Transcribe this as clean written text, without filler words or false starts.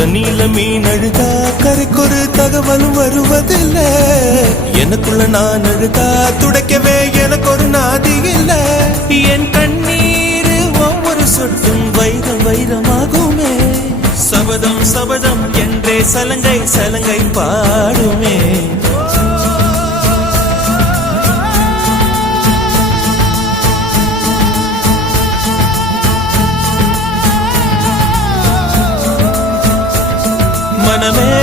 தண்ணியில மீன் அழுதா கரைக்கொரு தகவலும் வருவதில்லை. எனக்குள்ள நான் அழுதா துடைக்கவே எனக்கு ஒரு நாதி இல்ல. என் கண்ணீர் ஒவ்வொரு சொட்டும் வைரம் வைரமாகுமே. சபதம் சபதம் என்றே சலங்கை சலங்கை பாடுமே. மனமே